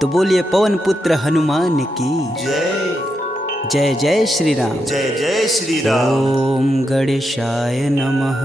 तो बोलिए पवन पुत्र हनुमान की जय जय। जय श्री राम। जय जय श्री राम। ओम गणेशाय नमः।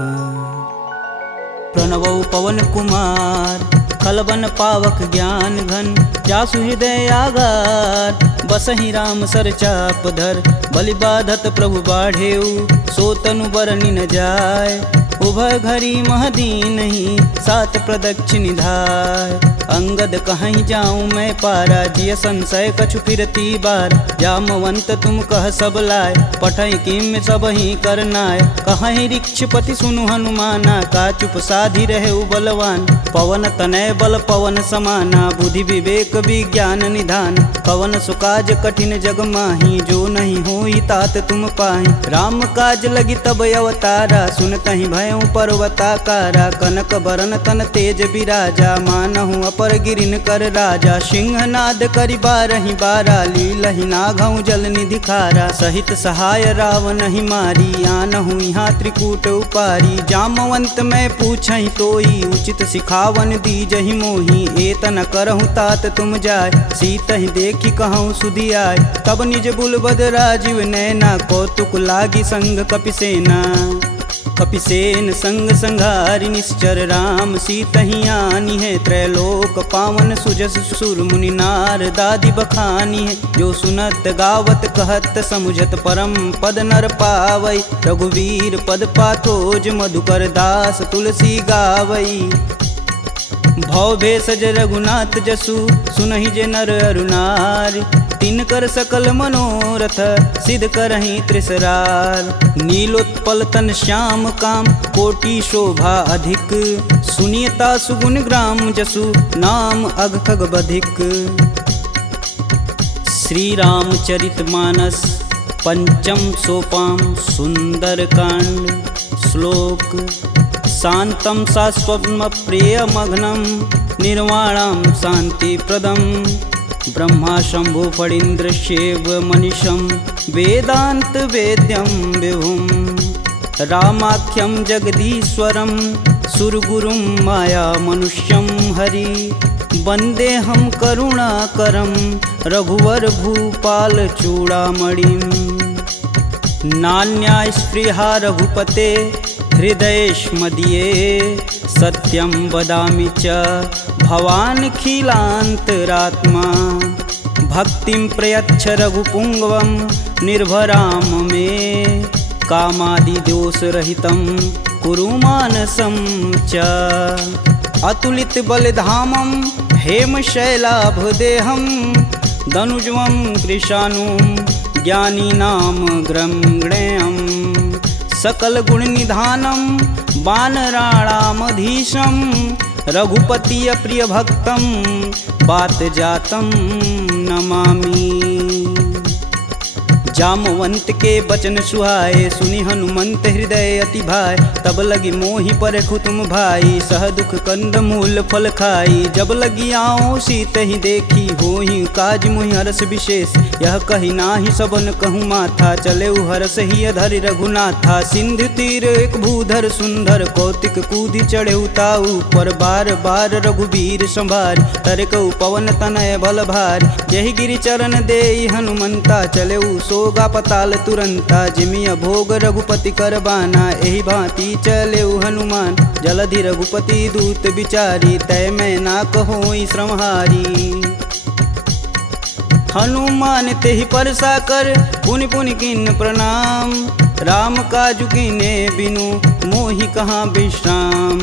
प्रणवौ पवन कुमार खलबन पावक ज्ञान घन जासु हृदय आगार बसहि राम सर चाप धर बलि बाधत प्रभु बाढ़ेऊ सो तनु बरनि न जाय उभय घरी महदीन ही सात प्रदक्षिण निधाय अंगद कहीं जाऊं मैं पारा जिय संशय कछु फिरती बार जामवंत तुम कह सब लाय पठई किम सब ही करनाय कहीं ऋक्षपति सुनु हनुमाना का चुप साधि रहे बलवान पवन तनय बल पवन समाना बुद्धि विवेक विज्ञान निधान पवन सुकाज कठिन जग माही जो नहीं होई तात तुम पाही राम काज लगी तब अवतारा सुनतहि भयउ पर्वताकारा कनक बरन तन तेज बिराजा मानहु अपर गिरिन कर राजा सिंहनाद करि बारहि बारा लीलहि नाघउ जल निधि खारा सहित सहाय रावण ही मारी आनहु यहाँ त्रिकूट उपारी जामवंत मैं पूछहि तोई उचित सिखावन दीजहि मोही एतन करहु तात तुम जाय सीतहि देखि कहूँ सुधि आय तब निज बुलबद राजीव नैना कौतुक लागी संग कपिसेना कपिसेन संग संघारि निश्चर राम सीतहि आनी है त्रैलोक पावन सुजस सुर मुनि नार दादी बखानी है जो सुनत गावत कहत समुझत परम पद नर पावई रघुवीर पद पाथोज मधुकर दास तुलसी गावई भव भेषज रघुनाथ जसु सुनहि जे नर अरुनार तिनकर सकल मनोरथ सिद्ध करहि त्रिसरार नीलोत्पल तन श्याम काम कोटि शोभा अधिक सुनियता सुगुण ग्राम जसु नाम अघ खग बधिक। श्री रामचरित मानस पंचम सोपान सुंदर कांड श्लोक शांतं शाश्वतं प्रियमघ्नं निर्वाणं शांतिप्रदं ब्रह्मा शंभु फणीन्द्रस्यैव मनीषं वेदांत वेद्यं विभुं रामाख्यं जगदीश्वरं सुरगुरुं माया मनुष्यं हरि वन्देऽहं करुणाकरं रघुवर भूपाल चूड़ामणिं नान्या स्पृहा रघुपते हृदयेष्मदीये सत्यं वदामि च भवान् खिलान्तरात्मा भक्तिं प्रयच्छ रघुपुङ्गवं निर्भराम मे कामादिदोषरहितं कुरु मानसं च अतुलित बलधामं हेमशैलाभदेहं दनुजवं कृशानुं ज्ञानीनां ग्रंगणेयं सकल गुण निधानम वानराणामधीशं रघुपति प्रिय भक्तम बात जातम नमामि। जामवंत के बचन सुहाए सुनि हनुमंत हृदय अति भाई तब लगी मोहि परखु तुम भाई सह दुख कंद मूल फल खाई जब लगी आओ सीत ही देखी होहि काज मुहि हरस विशेष यह कही नाही सबन कहूँ माथा चले हरस ही धरि रघुनाथा सिंधु तीर एक भूधर सुंदर कौतिक कूदि चढ़े ताऊ पर बार बार रघुवीर संभार तरक पवन तनय बल भार यही गिरि चरण देई हनुमंता चले सोगा पताल तुरंता जिमिया भोग रघुपति कर बाना एहि भांति चले हनुमान जलधि रघुपति दूत बिचारी तय मैं ना कहोई श्रमहारी हनुमान तेहि परसा कर पुनि पुनि किन प्रणाम राम काजु कीने बिनु मोहि कहाँ विश्राम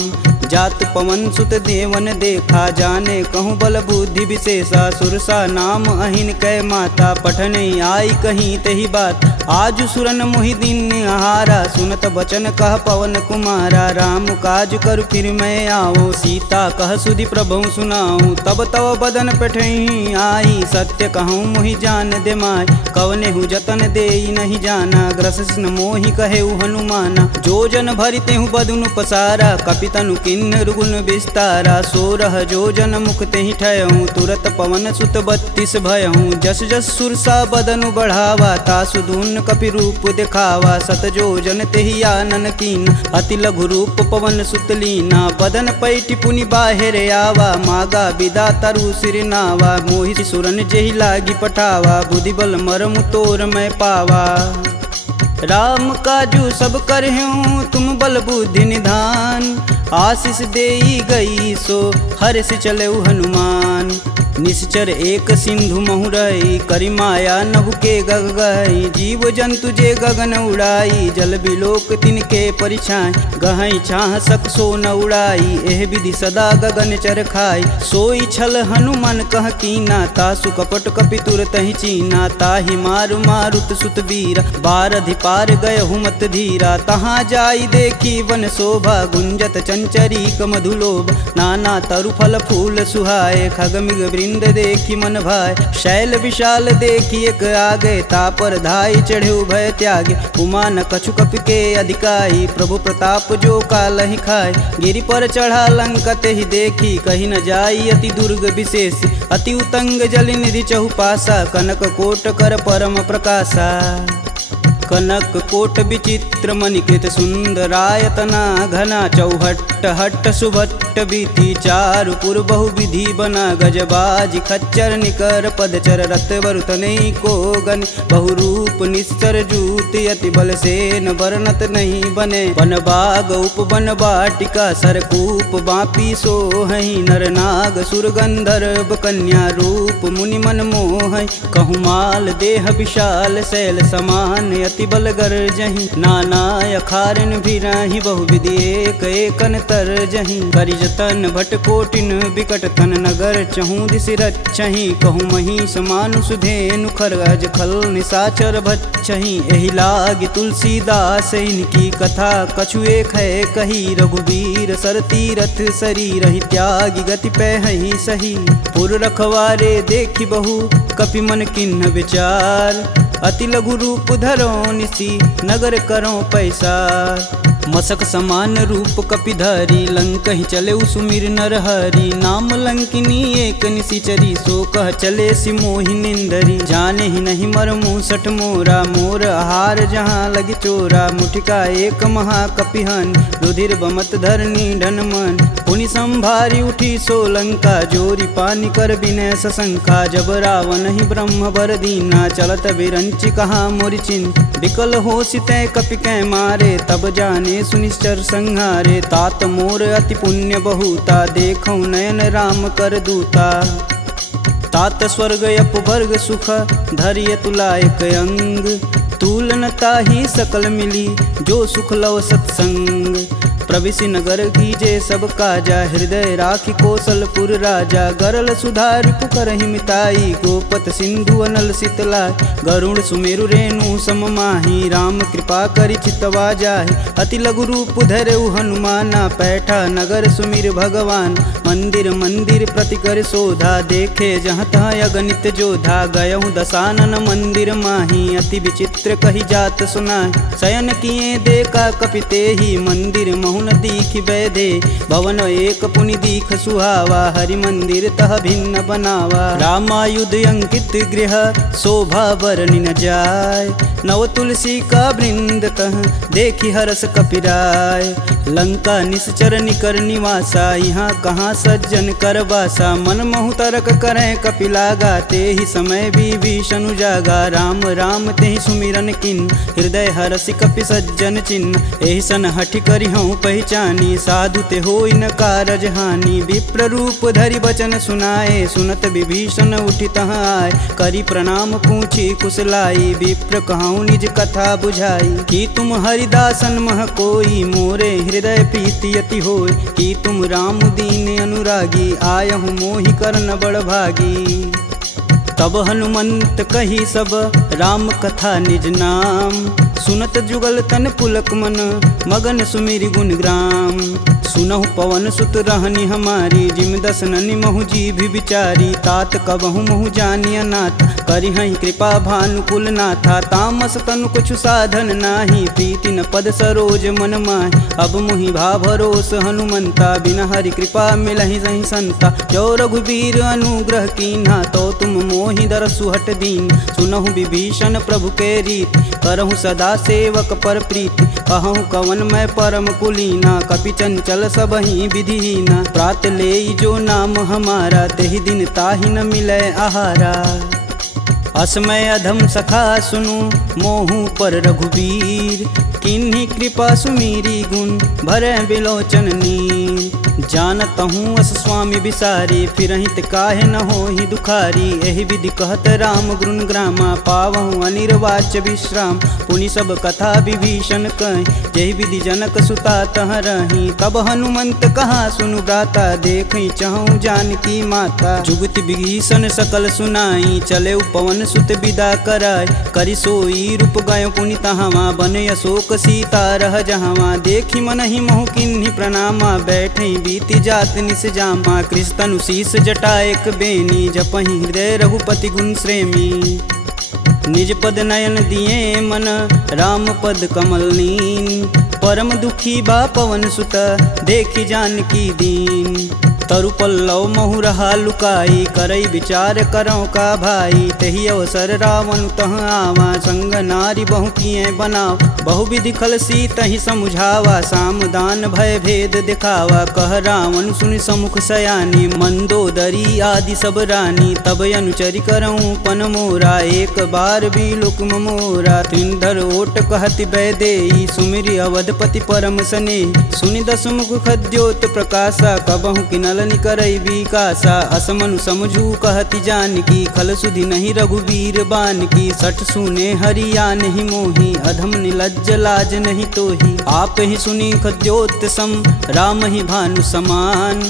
जात पवन सुत देवन देखा जाने कहूँ बल बुद्धि विशेषा सुरसा नाम अहिन कै माता पठने आई कहीं तही बात आज सुरन मोहि दिन आहारा सुनत बचन कह पवन कुमारा राम काज कर फिर मैं आओ सीता कह सुधि प्रभु सुनाऊं तब तव बदन पठई आई सत्य कहूँ मोहि जान दे माय कवने हु जतन देई नहीं जाना ग्रस मोहि कहे हनुमाना जो जन भरिते हूँ बदनु पसारा कपितनु किन किन्नर गुण विस्तारा 16 जोजन मुख तेहि ठयहूँ तुरत पवन सुत 32 भयहूँ जस जस सुरसा बदन बढ़ावा तासु दून कपि रूप दिखावा 7 जोजन तेहि आनन कीन अति लघु रूप पवन सुत लीना बदन पैटि पुनि बाहिर आवा मागा विदा तरु सिर नावा मोहि सुरन जेहि लागी पठावा बुद्धि बल मरमु तोर मैं पावा राम काजू सब करहूँ तुम बल बुद्धि निधान आशीष देई गई सो हर से चले हनुमान निश्चर एक सिंधु महुरई करी माया नभु के गग गई जीव जंतु जे गगन उड़ाई जल बिलोक तिनके परिछाई गहई छाह सक सो न उड़ाई एह विधि सदा गगन चर खाई सोई छल हनुमान कह कीना तासु कपट कपि तुरत ही चीना ताहि मारु मारुत सुत वीर बारधि पार गय हुमत धीरा तहाँ जाई देखी वन शोभा गुंजत चंचरी मधुलोभ नाना तरु फल फूल सुहाए खग मृग वृंद देखी मन भाय शैल विशाल देखी एक आगे तापर धाई चढ़े भय त्यागे उमा न कछु कपि के अधिकाई प्रभु प्रताप जो काल ही खाए गिरि पर चढ़ा लंकत ही देखी कहीं न जाई अति दुर्ग विशेष अति उतंग जल निधि चहुपासा कनक कोट कर परम प्रकाशा कनक कोट विचित्र मणिकृत सुंदरायतना घना चौहट्ट हट्ट सुभट्ट बीती चारुपुर बहुविधि बना गजबाज खच्चर निकर पदचर रथ वरुतने को गन बहुरूप निस्तर जूत अति बल सेन वर्णत नहीं बने वन बाग उप वन बाटिका सरकूप बापी सोहई नर नाग सुर गंधर्व कन्या रूप मुनि मन मोह कहूमाल देह विशाल शैल समान अति बल गर्जहि नाना अखारन भिराहि बहुविधि एक एकन तरजहि करि जतन भट कोटिन विकट तन नगर चहूँ दिस रक्षहि कहूँ महिष मानुष धेनु खरगज खल निशाचर भक्षहि एहि लागी तुलसीदास इनकी कथा कछु एक है कही रघुवीर सर तीरथ शरीर ही त्यागी गति पैहि सही पुर रखवारे देखी बहु कपि मन किन्ह विचार अति लघु रूप धरो निसी नगर करो पैसार मसक समान रूप कपिधरी लंक ही चले सुमिर नर हरि नाम लंकिनी एक निशिचरी सो कह चले सिमोहि निंदरी जाने ही नहीं मर मूसठ मोरा मोर आहार जहाँ लगी चोरा मुठिका एक महाकपिहन रुधिर बमत धरनी ढन मन पुनि संभारी उठी सो लंका जोरी पानी कर बिनय सशंका जब रावण ही ब्रह्म बर दीना चलत बिरंचि कहा मोरिचिन विकल हो सितै कपि कै मारे तब जाने सुनिश्चर संहारे तात मोर अति पुण्य बहुता देखौ नयन राम कर दूता तात स्वर्ग अपवर्ग सुख धरिय तुलायक अंग तुलनता ही सकल मिली जो सुख लव सत्संग प्रविशि नगर कीजे सब काजा हृदय राखी कौशलपुर राजा गरल सुधार पुकर हिमिताई गोपत सिंधु अनल शीतला गरुड़ सुमेरु रेणु सम माही राम कृपा करि चितवा जाहि अति लघु रूप धरऊ हनुमाना पैठा नगर सुमिर भगवान मंदिर मंदिर प्रति कर शोधा देखे जहाँ तहाँ अगणित जोधा गयहु दशानन मंदिर माही अति विचित्र कही जात सुनाई शयन किए देखा कपिते ही मंदिर महु न दीख बैदे भवन एक पुनि दीख सुहावा हरि मंदिर तह भिन्न बनावा रामायुध अंकित गृह शोभा बरनि न जाय नव तुलसी का वृंद तह देखी हरस कपिराय लंका निश्चर निकर निवासा यहाँ कहाँ सज्जन कर बासा मन महु तरक करें कपिलागा ते ही समय विभीषण जागा राम राम ते सुमिरन किन हृदय हरसि कपि सज्जन चिन्ह एहि सन हठि करि हूँ पहचानी साधु ते होई न कारज हानि विप्र रूप धरि बचन सुनाए सुनत विभीषण उठि तहाँ आए करि प्रणाम पूछी कुशलाई विप्र कहूँ निज कथा बुझाई कि तुम हरिदासन मह कोई मोरे हृदय प्रीति अति होय कि तुम राम दीन अनुरागी आयहु मोहि करन बड़ भागी तब हनुमंत कही सब राम कथा निज नाम सुनत जुगल तन पुलक मन मगन सुमिरि गुण ग्राम सुनहु पवन सुत रहनी हमारी, जिम दस ननि महु जी भी विचारी। तात कबहु महु जानिय नाथ, करि हई कृपा भानुकुल नाथा। तामस तनु कुछ साधन नाही, प्रीति न पद सरोज मन माहि। अब मुहि भा भरोस हनुमंता, बिना हरि कृपा मिलहि सही संता। जो रघुबीर अनुग्रह कीन्हा, तो तुम मोहि दरसु हट दीन। सुनहु विभीषण प्रभु के रीत, करहु सदा सेवक पर प्रीति। कहूँ कवन मैं परम कुलीना, कपि चंचल सबहि विधिहीना। प्रात लेई जो नाम हमारा, तेहि दिन ताहि न मिलै आहारा। असमय अधम सखा सुनु, मोहु पर रघुबीर। किन्हीं कृपा सुमीरी गुण, भरै बिलोचन नीर। जानत हूँ अस स्वामी बिसारी, फिरहित काहे न होहि दुखारी। एहि विधि कहत राम गुण ग्रामा, पावहु अनिर्वाच्य विश्राम। पुनि सब कथा विभीषण कहि, जेहि विधि जनक सुता तह रही। तब हनुमंत कहा सुनु गाता, देखई चहु जानकी माता। जुगति विभीषण सकल सुनाई, चले पवन सुत विदा कराय। करि सोई रूप गय पुनि तहावा, बन अशोक सीता रह जहावा। देखी मनहि महु किन्हीं प्रणामा, बैठई बीती जात निस जामा। कृष्ण शीस जटा एक बेनी, जपहि हृदय रघुपति गुण श्रेमी। निज पद नयन दिए मन, राम पद कमल नीन। परम दुखी बा पवन सुत, देखी जानकी दीन। तरु पल्लव महु रहा लुकाई, करई विचार करौ का भाई। तेहि अवसर रावण तह आवा, संग नारी बहु किए बनाव। बहु विधि खल सीतहि समुझावा, साम दान भय भेद दिखावा। कह रावण सुनि समुख सयानी, मंदोदरी आदि सब रानी। तब अनुचरि करऊँ पन मोरा, एक बार भी लुक मोरा। त्रिंधर ओट कहति बैदेई, सुमिरि अवधपति परम स्नेही। सुनि दस मुख खद्योत प्रकाशा, कबहु किनल करई विकासा। असमनु समझू कहति जानकी, खल सुधि नहीं रघुवीर बान की। सठ सुने हरिया नहीं मोही, अधम निलज्ज लाज नहीं तोही। आप ही सुनी खद्योत सम, राम ही भानु समान।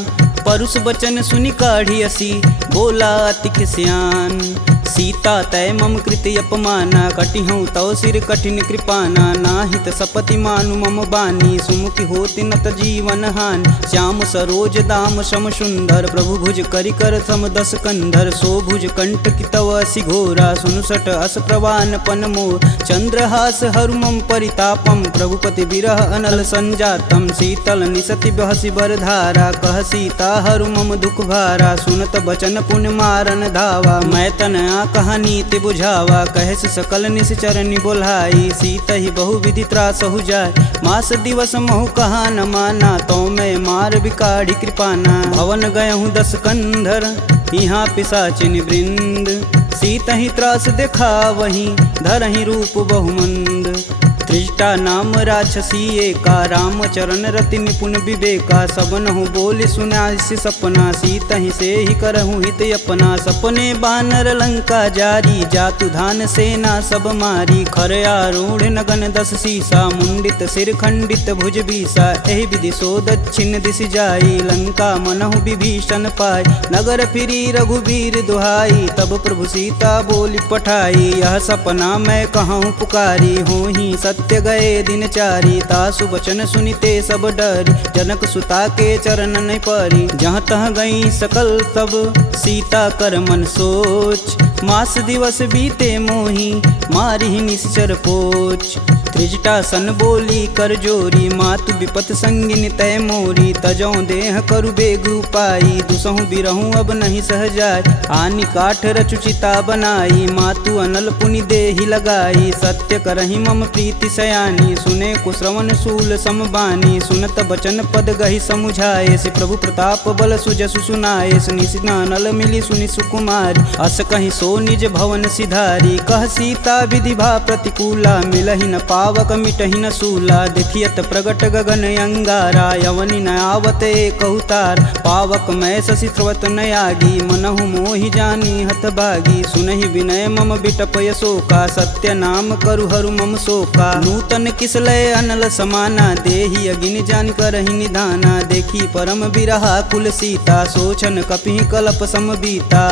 परुष बचन सुनि काढ़ी असी, बोला अति खिसियान। सीता तय मम कृति अपमाना, कटिहूँ तव सिर कठिन कृपाना। नाहित सपति मानु मम बानी, सुमुखी होति नत जीवन हानि। श्याम सरोज दाम सम सुंदर, प्रभु भुज करि कर सम दस कंधर। सो भुज कंठ की तव असि घोरा, सुनुसट अस प्रवान पन मोर। चंद्रहास हरु मम परितापम, प्रभुपति बिरह अनल संजातम। शीतल निसति बहसि बरधारा, कह सीता हरु मम दुख भारा। सुनत बचन पुन मारन धावा, मैं तन कहानी ते बुझावा। कहस सकल निश्चरनि बोलाई, सीत ही बहु विधि त्रास हो जाय। मास दिवस महु कहा न माना, तो मैं मार बिकाढ़ी कृपाना। भवन गयहूँ दस कंधर, यहाँ पिशाचिन वृंद। सीत ही त्रास देखा वहीं, धरहि रूप बहुमंद। त्रिजटा नाम राक्षसी एका, राम चरण रति निपुण विवेका। सबनहु बोल सुनासि सपना, सीत ही से ही करहु हित अपना। सपने बानर लंका जारी, जातु धान सेना सब मारी। खर आरूढ़ नगन दस सीसा, मुंडित सिर खंडित भुज बीसा। एहि विधि सो दक्षिण दिशि जाई, लंका मनहु विभीषण पाई। नगर फिरी रघुबीर दुहाई, तब प्रभु सीता बोली पठाई। यह सपना मैं कहूँ पुकारी, हो ही सत्य गए दिन चारी। तासु बचन सुनिते सब डरी, जनक सुता के चरण नहीं परी। जहाँ तह गई सकल तब सीता कर मन सोच। मास दिवस बीते मोही, मारी निश्चर पोच। त्रिजटा सन बोली कर जोरी, मातु विपत संगिन तय मोरी। तजौ देह करु बेग उपाई, दुसहु बिरहूँ अब नहीं सह जाय। आनि काठ रचुचिता बनाई, मातु अनल पुनि देहि लगाई। सत्य करहि मम प्रीति सयानी, सुने कुश्रवण शूल समबानी। सुनत बचन पद गहि समुझाए, सि प्रभु प्रताप बल सुजसु सुनाए। निशिना नल मिली सुनि सुकुमारी, अस कहि सो निज भवन सिधारी। कह सीता विधि भा प्रतिकूला, मिलहि न पावक मिटहि न सूला। देखियत प्रगट गगन अंगारा, यवनि न आवत एकहु तार। पावक मैं शशि स्रवत न आगी, मनहु मोहि जानी हत भागी। सुनहि विनय मम बिटप यशोका, सत्य नाम करु हरु मम शोका। नूतन किसलय अनल समाना, देहि अगिन जान करहि निधाना। देखी परम बिरहा कुल सीता, सोचन कपि कलप सम बीता।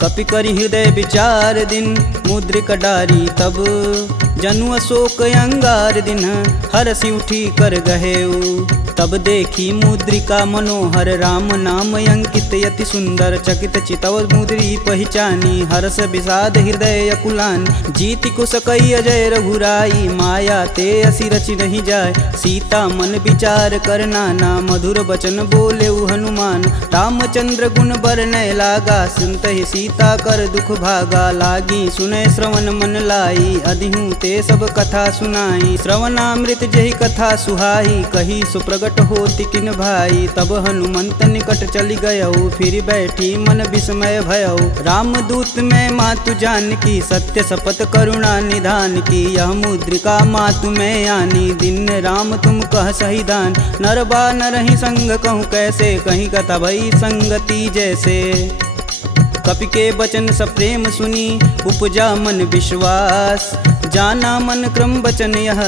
कपि करि हृदय विचार दिन, मुद्रिक डारी तब। जनु अशोक अंगार दिन, हरसि उठी कर गहेऊ। तब देखी मुद्रिका मनोहर राम नाम अंकित यति सुंदर चकित चितव मुद्री पहचानी हर्ष विषाद हृदय कुलान जीति कुश कई अजय रघुराई माया ते असी रचि नहीं जाय सीता मन विचार कर नाना मधुर बचन बोले हनुमान रामचंद्र गुण बरनय लागा सुनते सीता कर दुख भागा लागी सुनय श्रवण मन लाई अधिहूँ ते सब कथा सुनाई श्रवणामृत जही कथा सुहाई कही सुप्रगट होती किन भाई तब हनुमंत निकट चली गयऊ फिर बैठी मन विस्मय भयऊ रामदूत में मातु जान की सत्य शपथ करुणा निधान की यह मुद्रिका मातु में आनी दिन राम तुम कह सही दान नरबा नरहि संग कहूँ कैसे कहीं कथा भई संगति जैसे कपि के वचन सप्रेम सुनी उपजा मन विश्वास जाना मन क्रम वचन यह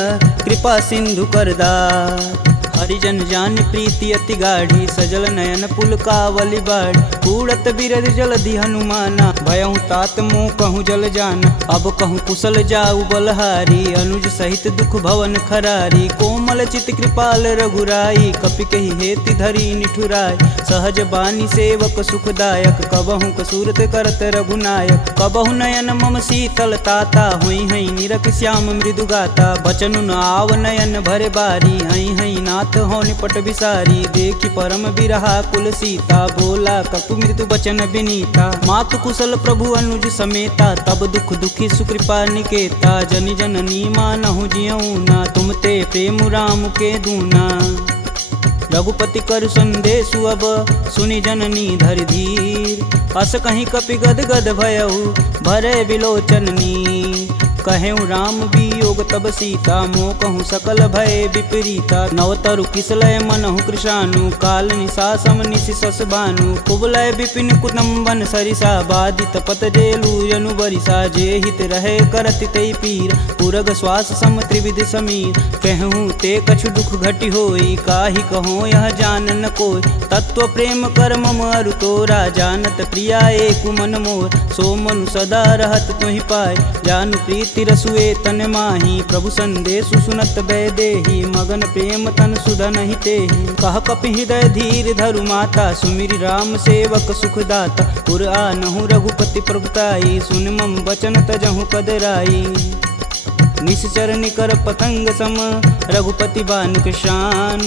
कृपा सिंधु करदार हरिजन जान प्रीति अति गाढ़ी सजल नयन पुलकावली बाढ़ कूड़त बिरद जलधि हनुमाना भयहु तात मोह कहूँ जल जान अब कहूँ कुशल जाऊ बलहारी अनुज सहित दुख भवन खरारी कोमल चित कृपाल रघुराई कपि कही हेति धरी निठुराय सहज बानी सेवक सुखदायक कबहु कसूरत करत रघुनायक कबहु नयन मम शीतल ताता हुई हई निरख श्याम मृदु गाता बचनु न आव नयन भरे बारी हई हई नाथ हो निपट विसारी देखी परम बिरहा कुल सीता बोला कपु मृदु बचन विनीता मातु कुशल प्रभु अनुज समेता तब दुख दुखी सुकृपा निकेता जनि जननी मानहु जियऊ ना तुम ते प्रेम राम के दूना रघुपति कर संदेशु अब सुनि जननी धरि धीर अस कहीं कपि गद गद भयऊ भरे विलोचननी कहेऊ राम वियोग तब सीता मोह कहूँ सकल भय विपरीता नवतरु किसलय मनहु कृशानु काल निशासम निशिस बानु कुबलय विपिन कुटुम्बन सरिसा बाधित पत जेलु यनु बरिसा जे हित रहे करति तई पीर पुरग श्वास सम त्रिविध समीर कहूँ ते कछु दुख घटि होई काहि कहो यह जान न कोय तत्व प्रेम कर मम अरु तोरा जानत प्रिया एक मन मोर सो मनु सदा रहत तुहि पाय जानु प्रीत तिरसुए तन माही प्रभु संदेशु सुनत बैदेही मगन प्रेम तन सुधन हितेहि कह कपि हृदय धीर धरु माता सुमिरि राम सेवक सुखदाता पुर आनहु रघुपति प्रभुताई सुन मम वचन तजहु कदराई निश्चर निकर पतंग सम रघुपति बान कृशान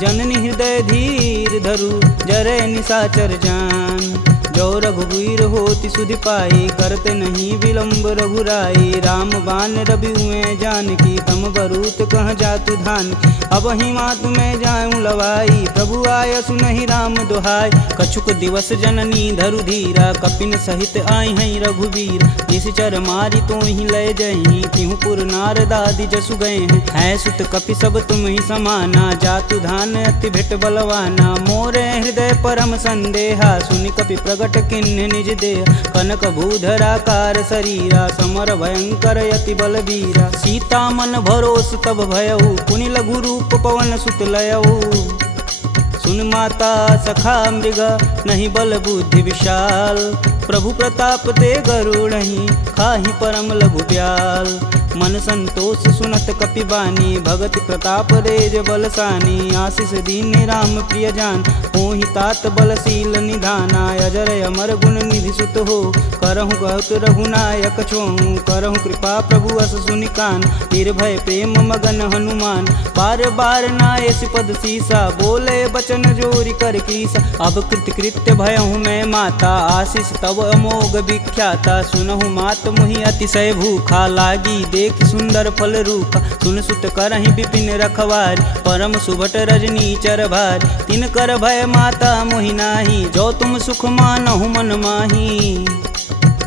जननी हृदय धीर धरु जरे निशाचर जान जो रघुवीर होति सुधि पाई करते नहीं विलंब रघुराई राम बान रवि हुए जानकी तम बरूत कह जातु धान अब ही मातु में जाऊं लवाई प्रभु आय सुनहि राम दुहाई कछुक दिवस जननी धरु धीरा कपिन सहित आई हैं रघुवीर निश्चर मारी तो ही लय जही तिहु पुर नारदादि जसु गए हैं सुत कपि सब तुम ही समाना जातु धान अति भेट बलवाना मोरे हृदय परम संदेहा सुनि कपि प्रगट किन्ह निज देह कनक भूधराकार शरीरा समर भयंकर यति बलबीरा सीता मन भरोस तब भयऊ पुनि लघु रूप पवन सुत लयऊ सुन माता सखा मृग नहीं बल बुद्धि विशाल प्रभु प्रताप ते गरुड़हि खाहि परम लघु ब्याल मन संतोष सुनत कपि बानी भगति प्रताप रेज बलसानी आशीष दीन राम प्रिय जान होहि तात बलशील निधाना अजर अमर गुण निधि सुत हो करहु बहुत रघुनायक छोहु करहु कृपा प्रभु अस सुनिकान निर्भय प्रेम मगन हनुमान बार बार नायस पद सीसा बोले बचन जोरी कर कीसा अब कृत कृत्य भयहु मैं माता आशीष तब अमोघ विख्याता सुनहु मात मुहि अतिशय भूखा लागी देख सुंदर फल रूपा सुन सुत करहि विपिन रखवारी परम सुभट रजनी चर भारी तिन कर भय माता मोहि नाही जो तुम सुख मानहु मन माही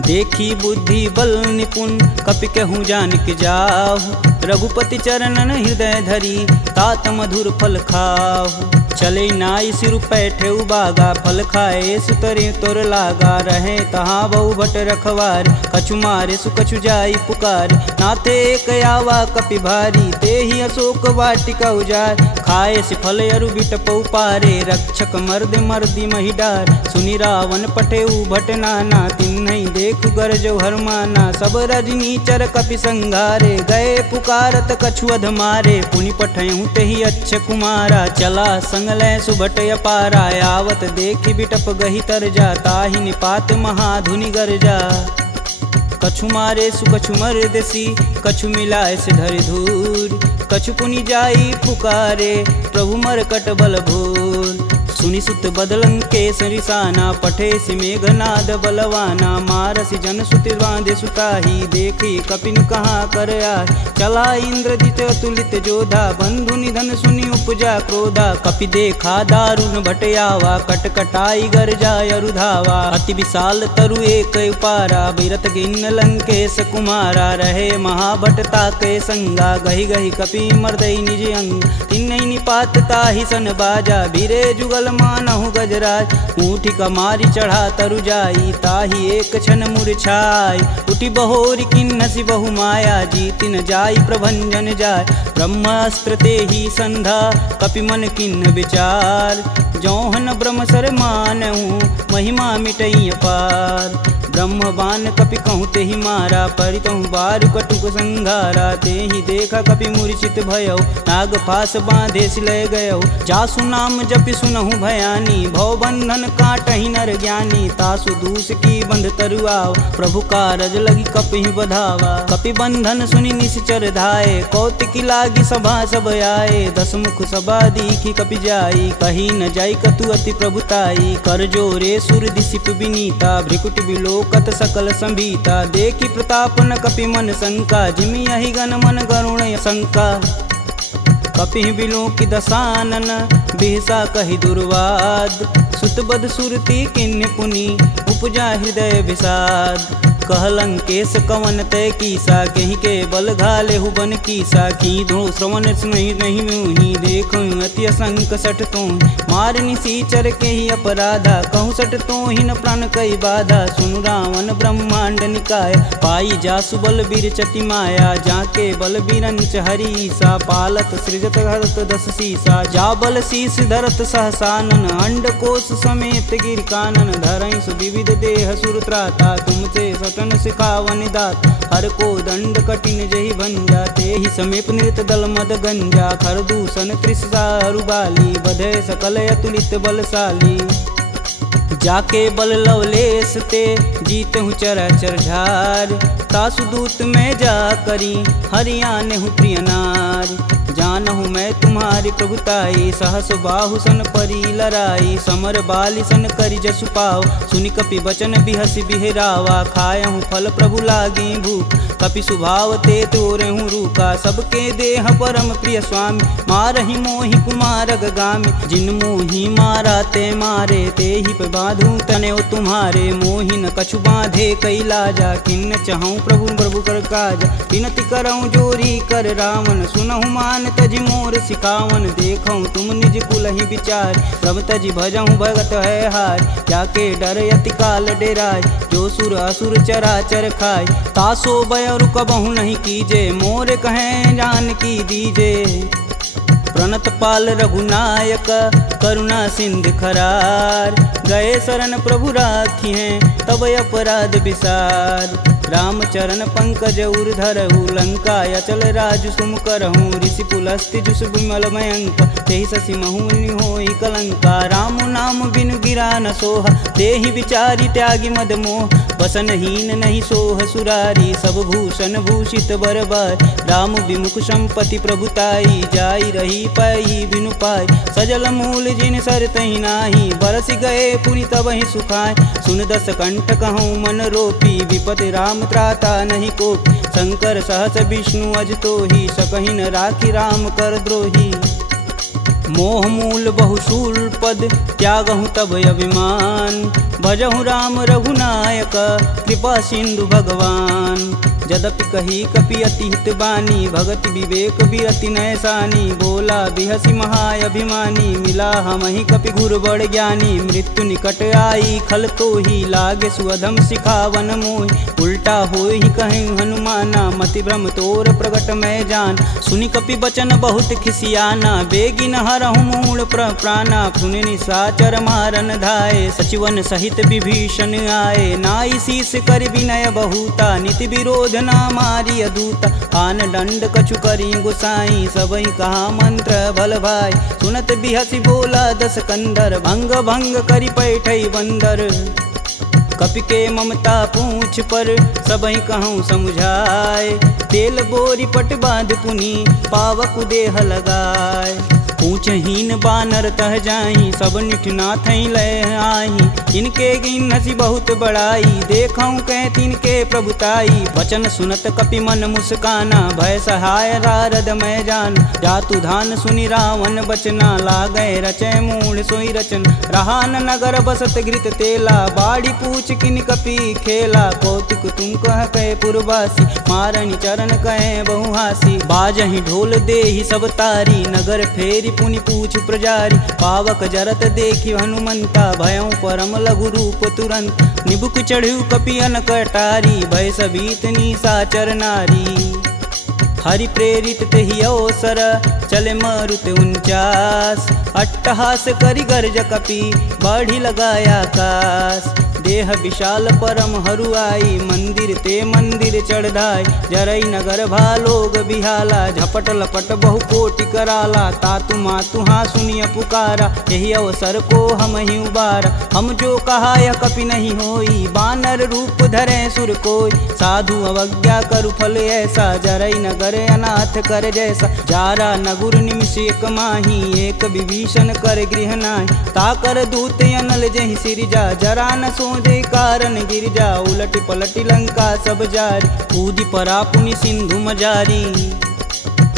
देखी बुद्धि बल निपुण कपि कहूँ जानिक जाहु रघुपति चरणन हृदय धरी तात मधुर फल खाहु चले नाई सिर पैठे बागा, फल खाए सुतरे तोर लागा। रहे तहाँ बहु भट रखवार, कछु मारे सु कछु जाई पुकार। नाथे एक आवा कपि भारी, ते ही अशोक वाटिका उजार। खाए से फल अरु बिटपौ पारे, रक्षक मर्द मर्दी मही डार। सुनि रावण पठेऊ भट नाना, तिन्हि देखु गरजौ हरमाना। सब रजनी चर कपि संघारे, गए पुकारत कछु अध मारे। पुनि पठयहु तेहि अच्छ कुमारा, चला संग लै सुभट अपारा। आवत देखि बिटप गही तरजा, ताहि निपात महाधुनि गरजा। कछु मारे सु कछु मर्दसी, कछु मिलाए से धरि धूर। कछु पुनि जाई पुकारे, प्रभु मरकट बल भूर। सुनि सुत बदलंके सरिसाना, पठे सि मेघनाद बलवाना। मारसि जन सुत बांधे सुताही, देखी कपिन कहाँ कर आए। चला इंद्रजित अतुलित जोधा, बंधु निधन सुनि उपजा क्रोधा। कपि देखा दारुण भटयावा, कटकटाई गर्जा अरुधावा। अति विशाल तरु एक उपारा, बिरत गिन्न लंकेश कुमारा। रहे महाभटता के संगा, गही गही कपि मर्दई निज अंग। तिन्हि निपात ताहि सन बाजा, बीरे जुगल मानहु गजराज। ऊँठी कमारी चढ़ा तरु जाई, ताहि एक क्षण मूर्छाई। उठी बहोरी किन्नसी बहु माया, जीति न जाई प्रभंजन जाय। ब्रह्मास्त्र ते ही संधा, कपि मन किन्न विचार। जौहन ब्रह्म सर मानहु, महिमा मिटई अपार। ब्रह्म बान कपि कहूँ तेहि मारा, परितहु बारु कटुक संघारा। तेहि देखा कपि मूर्छित भयउ, नाग फास बांधे सिलय गयउ। जासु नाम जपि सुनहु भयानी, भव बंधन काटहि नर ज्ञानी। तासु दूस की बंध तरुआव, प्रभु कारज लगी कपिहि बधावा। कपि बंधन सुनि निश्चर धाये, कौतिकी लागी सभा सब आए। दस मुख सभा दीखी कपि जाई, कही न जाई कतु अति प्रभुताई। कर जोरे सुर दिसिप विनीता, भ्रिकुट बिलोकत सकल संभीता। देखी प्रताप न कपि मन शंका, जिमि यही गण मन गरुण शंका। कपि बिलोकि दसानन, बिहसा कहि दुर्वाद। सुत बद सुरति किन्हि पुनि, उपजा हृदय विषाद। कहलंकेश कवन तय कीसा, कहीं के बल घाले हुबन कीसा। की धो श्रवण नहीं नहीं मुहि, देखूं अति असंक सठ तो। मार निसीचर के ही अपराधा, कहूँ सठ तो ही न प्राण कई बाधा। सुनु रावण ब्रह्मांड निकाय, पाई जासु बल बीर चति माया। जाके बल बीरंच हरीसा, पालत सृजत हरत दस सीसा। जा बल शीस धरत सहसानन, अंड कोश समेत गिर कानन। धरई सुविविध देह सुर त्राता, तुमसे सटन सिखावन दात। हर को दंड कठिन जही भंजा, तेहि समीप नृत दल मद गंजा। खरदूषण त्रिषा अरुबाली, बधे सकल अतुलित बलशाली। जाके बल लवलेश ते, जीत हूँ चराचर झार। तासु दूत में जा करी, हरियाने हूँ प्रिय नार। जानहु मैं तुम्हारी प्रभुताई, सहस बाहु सन परी लराई। समर बाली सन करि जसु पाव, सुनि कपि बचन बिहसि बिहरावा। खायहु फल प्रभु लागी भूख, कपि सुभाव ते तोरेहु रूखा। सबके देह परम प्रिय स्वामी, मारहि मोहि कुमारग गामी। जिन मोहि मारा ते मारे, तेहि पे बांधू तने तुम्हारे। मोहि न कछु बांधे कई लाजा, किन्न चहूँ प्रभु प्रभु कर काज। विनति करऊँ जोरी कर रावण, सुनहु मान तजि मोर सिखावन। देखऊँ तुम निज कुल ही विचार, प्रभ तजि भजऊँ भगत है हार। जाके डर यति काल डेराय, जो सुर असुर चराचर खाय। तासो बयरु कबहु नहीं कीजे, मोर कहें जान की दीजे। प्रणत पाल रघुनायक, करुणा सिंध खरार। गए शरण प्रभु राखी हैं, तब अपराध विसार। राम चरण पंकज उर धरहु, लंका अचल राजु सुम करहूँ। ऋषि पुलस्ति जुस विमल मयंक, तेहि शशि महुनि होई कलंका। राम नाम बिनु गिरा न सोहा, देहि विचारी त्यागी मद मोह। बसनहीन नहीं सोह सुरारी, सब भूषण भूषित बरबार। राम विमुख संपत्ति प्रभुताई, जाई रही पाई बिनु पाई। सजल मूल जिन सर तहि नाही, बरस गए पुनि तबहि सुखाय। सुन दस कंठ कहूँ मन रोपी, विपति राम त्राता नहीं कोपी। शंकर सहस विष्णु अज तो ही, सकहि न राखी राम कर द्रोही। मोह मूल बहुशूल पद, त्यागहु तब अभिमान। भजहु राम रघुनायक कृपा सिंधु भगवान। जदपि कही कपि अति हित बानी भगति विवेक बिरति नैसानी। बोला बिहसी महाअभिमानी मिला हमहि कपि गुरु बड़ ज्ञानी। मृत्यु निकट आई खल तो ही लागे सुअधम सिखावन मोहि। उल्टा होई कहीं हनुमाना मति भ्रम तोर प्रगट मैं जान। सुनि कपि बचन बहुत खिसियाना बेगिन हरहु मूढ़ प्राणा। पुनि निशाचर मारन धाये सचिवन सहित विभीषण आए। नाई शीस कर विनय बहुता नीति विरोध ना मारी अदूता। आन दंड कछु करी गुसाई सबई कहा मंत्र भल भाई। सुनत बिहसी बोला दस कंदर भंग भंग करी पैठई बंदर। कपि के ममता पूछ पर सबई कहूँ समुझाए। तेल बोरी पट बांध पुनि पावक देह लगाए। पूछहीन बानर तह जाई सब निठना थई ले आई। इनके गिन हसी बहुत बड़ाई देखऊं कह तिनके प्रभुताई। वचन सुनत कपि मन मुस्काना भय सहाय रारद मैं जान। जातु धान सुनि रावण बचना लागै रचय मूढ़ सोई रचन। रहान नगर बसत घृत तेला बाड़ी पूछ किन कपि खेला। कौतुक तुम कह कहे पुरवासी मारनी चरण कहे बहुहासी। बाजहि ढोल देहि सब तारी नगर फेरी पुनि पूछ प्रजारी। पावक जरत देखि हनुमंता भयं परम लघु रूप तुरंत। निबुक चढ़ु कपि अनक अटारी भय सबीत निशाचर नारी। हरि प्रेरित तेहि अवसर चले मरुत 49। अट्टहास करि गर्ज कपि बाढ़ी लगाया आकाश। देह विशाल परम हरुआई मंदिर ते मंदिर चढ़ाई। जरई नगर भालोग बिहाला झपट लपट बहु कोटि कराला। तातु मातु हाँ सुनिय पुकारा यही अवसर को हम ही उबारा। हम जो कहा यह कपि नहीं होई बानर रूप धरे सुर कोई। साधु अवज्ञा करु फल ऐसा जरई नगर अनाथ कर जैसा। जारा नगुर निमिष एक माही एक विभीषण कर गृह नाही। ताकर दूत अनल जहि सिरजा जरा न दे कारण गिरजा। उलटी पलटी लंका सब जारी कूदी परा पुनि सिंधु मजारी।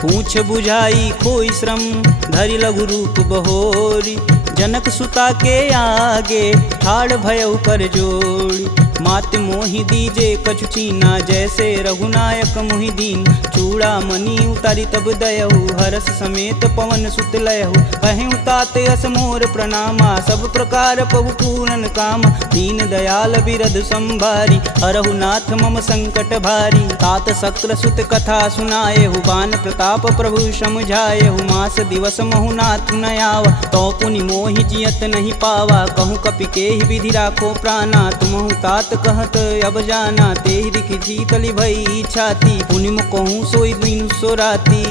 पूछ बुझाई खोई श्रम धरि लघु रूप बहोरी। जनक सुता के आगे ठाड़ भयउ कर जोड़ी। मात मोहि दीजे कछु चीना जैसे रघुनायक मोहि दीन। चूड़ा मणि उतारी तब दयहु हरस समेत पवन सुत लयहु। कहें तात यस मोर प्रणामा सब प्रकार प्रभु पूरन काम। दीन दयाल बिरध संभारी हरहु नाथ मम संकट भारी। तात शक्र सुत कथा सुनाएहु बान प्रताप प्रभु समझाएहु। मास दिवस महु नाथ न आवा तो पुनि मोहि जियत नहीं पावा। कहूँ कपि के ही विधि राखो प्राणा तुमहु तात कहत अब जाना। तेहि दिख जीतली भई छाती पुनि कहूँ सोई दिन सो राती।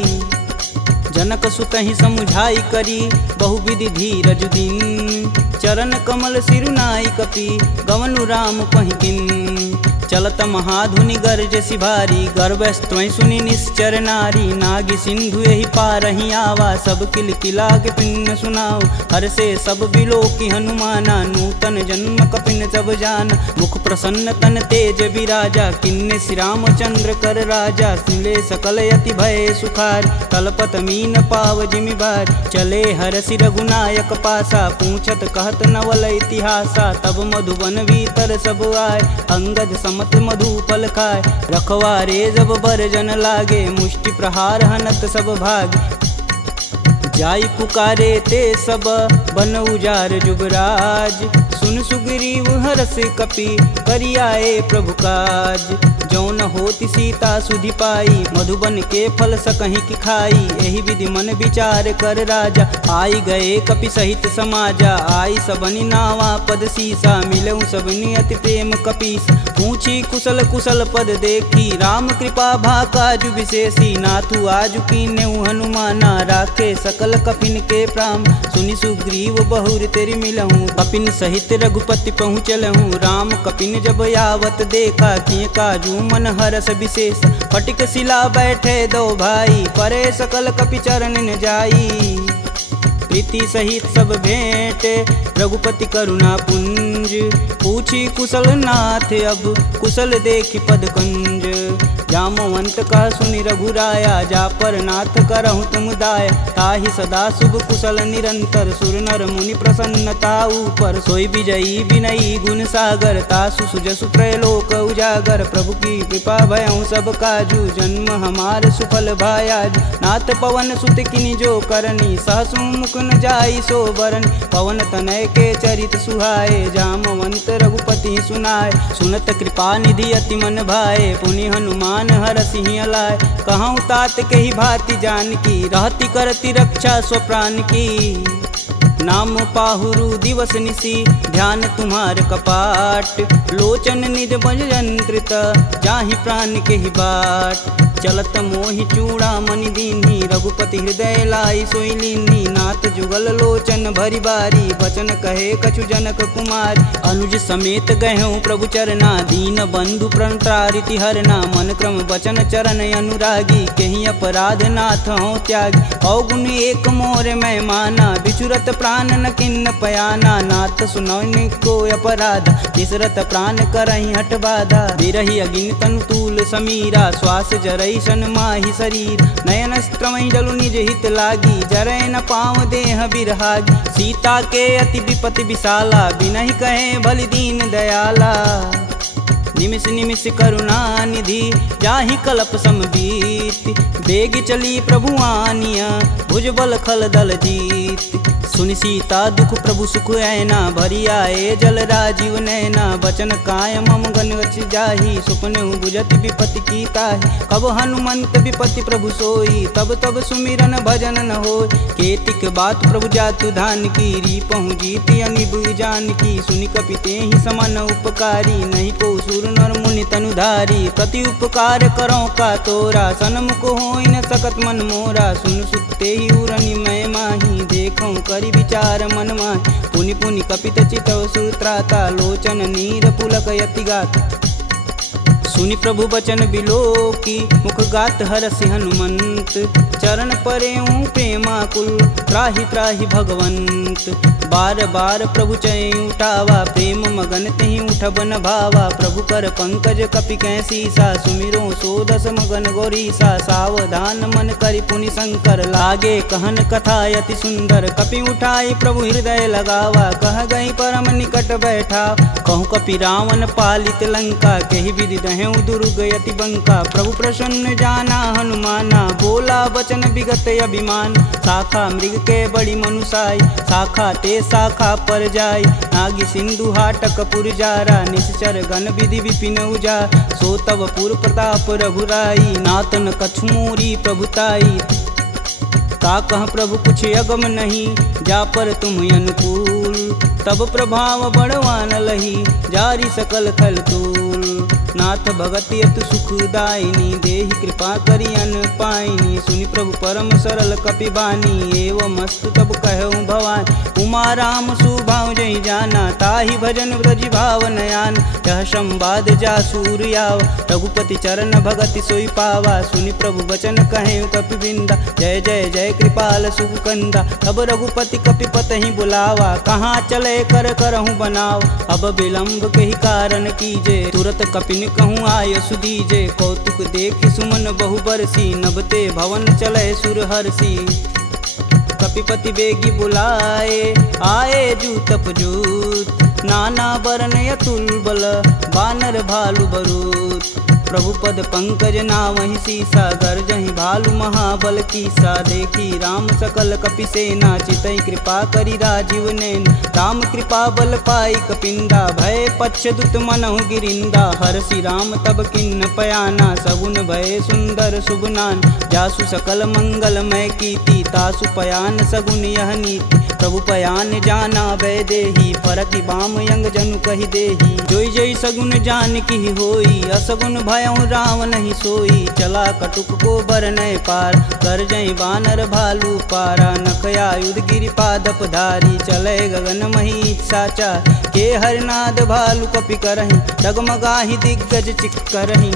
जनक सुतहि समुझाई करी बहुविधि धीरज दिन। चरण कमल सिरुनाई कपि गवनु राम पहिकिन। चलत महाधुनि गर्ज सिभारी गर्भस्त्वं सुनि निश्चर नारी। नागी सिंधु यही पारहि आवा सब किल किला के पिन्न सुनाओ। हर से सब बिलोकी हनुमाना नूतन जन्म कपिन सब जान। मुख प्रसन्न तन तेज विराजा किन्ने श्री रामचंद्र कर राजा। सुले सकल यति भय सुखार कलपत मीन पाव जिमि बार। चले हरसि रघुनायक पासा पूछत कहत नवल इतिहासा। तब मधुबन भीतर सब आए अंगद समत मधु फल खाए। रखवारे जब बरजन लागे मुष्टि प्रहार हनत सब भाग। जाई पुकारे ते सब बन उजार जुगराज। सुन सुग्रीव हरस कपि करियाए प्रभु काज। जौन होति सीता सुधि पाई मधुबन के फल सकहीं की खाई। यही विधि मन विचार कर राजा आई गए कपि सहित समाजा। आई सबनि नावा पद सीसा मिलऊं सबनि अति प्रेम कपीस। पूछी कुशल कुशल पद देखी राम कृपा भाकाजु विशेषी। नाथु आजु कीन्यऊ हनुमाना राखे सकल कपिन के प्राम। सुनि सुग्रीव बहुर तेरी मिलहूँ कपिन सहित रघुपति पहुँचलहूँ। राम कपिन जब यावत देखा किए काजू मन हरस विशेष। फटिक शिला बैठे दो भाई परे सकल कपि चरण न जाई। प्रीति सहित सब भेंट रघुपति करुणा पुंज। पूछी कुशल नाथ अब कुशल देखि पद कुंज। जामवंत कह सुनि रघुराया, जा पर नाथ करहु तुम दाया। ताहि सदा शुभ कुशल निरंतर, सुर नर मुनि प्रसन्नता ऊपर। सोई विजयी विनयी गुण सागर, तासु सुजसु त्रैलोक उजागर। प्रभु की कृपा भयउ सब काजू, जन्म हमार सुफल भायाजू। नाथ पवन सुत किनि जो करनी, सहसु मुख न जाई सो बरन। पवन तनय के चरित सुहाए, जामवंत रघुपति सुनाए। सुनत कृपा निधि अति मन भाए, पुनि हनुमान हरषि लाए। कहूँ तात के ही भांति जानकी, रहती करती रक्षा स्वप्राण की। नाम पाहुरु दिवस निसी, ध्यान तुम्हार कपाट। लोचन निज बज यंत्रित, जाहि प्राण के ही बाट। चलत मोहि चूड़ामणि दीन्ही, रघुपति हृदय लाई सोई लीन्ही। नाथ जुगल लोचन भरी बारी, बचन कहे कछु जनक कुमार। अनुज समेत गहूँ प्रभु चरना, दीन बंधु प्रणतारिति हरना। मन क्रम बचन चरण अनुरागी, कहीं अपराध नाथ हो त्यागी। अवगुण एक मोर मैं माना, बिचुरत प्राण न किन्न पयाना। नाथ सुनौनि को अपराध, तिसरत प्राण करहि हठ बाधा। बिरहि अगिन तनु तूल समीरा, श्वास जरई सन माहि शरीर। नयन स्त्रमहि जलु निज हित लागी, जरै न पाँव देह बिरहागी। सीता के अति विपति विशाला, बिनहि कहे भलि दीन दयाला। निमिष निमिष करुणा निधि, जाहि कल्प समबीत। बेग चली प्रभु आनिया, भुजबल खल दल जीत। सुनि सीता दुख प्रभु सुख ऐना, भरी आए जल राजीव नैना। बचन काय मम गन जाहि, सुपनेहु बुझति विपति की ताहि। कब हनुमंत विपति प्रभु सोई, तब तब सुमिरन भजन न होय। केतिक बात प्रभु जातु धान की, रीपहु जीति अनिबु जान की। सुनि कपि तेहि समन उपकारी, नहीं को सुर नर मुनि तनुधारी। प्रति उपकार करो का तोरा, सन्मुख होई न सकत मन मोरा। सुन सुते ही उरनि मैं माही, देखऊँ करि विचार मन माहि। पुनि पुनि कपित चितव सुत्राता, लोचन नीर पुलक यति गाता। सुनि प्रभु बचन बिलोकी, मुख गात हरषि हनुमंत। चरण परेऊँ प्रेमाकुल, त्राहि त्राहि भगवंत। बार बार प्रभु चै उठावा, प्रेम मगन तेहि उठब न भावा। प्रभु कर पंकज कपि कै सीसा, सुमिरो सो दस मगन गौरीसा। सावधान मन करि पुनि शंकर, लागे कहन कथा यति सुंदर। कपि उठाई प्रभु हृदय लगावा, कह गई परम निकट बैठा। कहूँ कपि रावण पालित लंका, केहि विधि दहेउ दुर्ग यति बंका। प्रभु प्रसन्न जाना हनुमाना, बोला बचन विगत अभिमान। शाखा मृग के बड़ी मनुसाई, शाखा ते शाखा पर जाई। नागी सिंधु हाटक पुर जारा, निश्चर गण विधि विपिन उजा। सो तब पुर प्रताप रघुराई, नातन कछु मोरी प्रभुताई। का कह प्रभु कुछ अगम नहीं, जा पर तुम अनुकूल। तब प्रभाव बड़वान लही, जारी सकल खल तूल। नाथ भगति अतु सुखदायिनी, देहि कृपा करि अन पाइनी। सुनि प्रभु परम सरल कपि बानी, एवं अस्तु तब कहऊँ भवानी। उमा राम सुभाव जहि जाना, ताहि भजन ब्रज भाव नयान। यह संवाद जासूर याव, रघुपति चरण भगति सोई पावा। सुनि प्रभु बचन कहें कपि बिंदा, जय जय जय कृपाल सुख कंदा। तब रघुपति कपि पतहि बुलावा, कहाँ चले कर करहूँ बनाव। अब विलंब के ही कारण कीजे, तुरत कपिन कहूँ आय सुदीजे। कौतुक देखि सुमन बहु बरसी, नभते भवन चले सुर हर्षि। कपिपति बेगी बुलाए, आए जूतप जूत। नाना बरन अतुल बल, बानर भालु बरूत। प्रभु पद पंकज नावहि सीसा, गर्जहि भालु महाबल कीसा। देखी राम सकल कपि सेना, चितई कृपा करि राजीव नैन। राम कृपा बल पाई कपिंदा, भय पश्चदुत मनहु गिरिंदा। हरषि राम तब किन्न पयाना, सगुन भय सुंदर शुभनान। जासु सकल मंगलमय कीर्ति, तासु पयान सगुन यह नीति। प्रभु पयान जाना भय देही, फरकि बाम यंग जनु कहि देही। जोई जोई सगुन जान की होई, असगुन भयउ राम नहीं सोई। चला कटुक को बरनय पार, कर जय बानर भालू पारा। नखया युध गिरि पादप धारी, चले गगन मही साचा। के हरनाद भालू कपि करहि, डगमगाहि दिग्गज चिक करहि।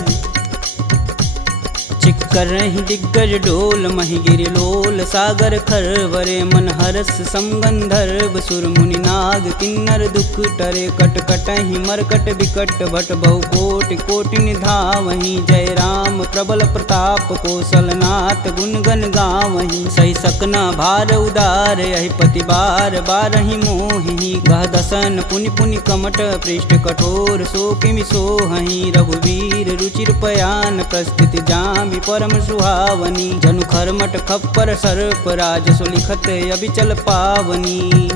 चिक्करहि दिग्गज डोल, महि गिरि लोल सागर खरवरे। मन हरस समगंधर्व सुर मुनि नाग, किन्नर दुख टरे। कट कटहि मरकट विकट, भट बहु कोटि कोटि निधावहि। जय राम राम प्रबल प्रताप कौशलनाथ गुण गण गावहीं। सही सकना भार उदार यही पति बार बारहि मोहि। गह दसन पुनि पुनि कमट पृष्ठ कठोर सो किमि सोहहीं। रघुवीर रुचिर पयान प्रस्थित जामि परम सुहावनी। जनु खरमट खप्पर सर्प राज सुलिखत अबिचल पावनी।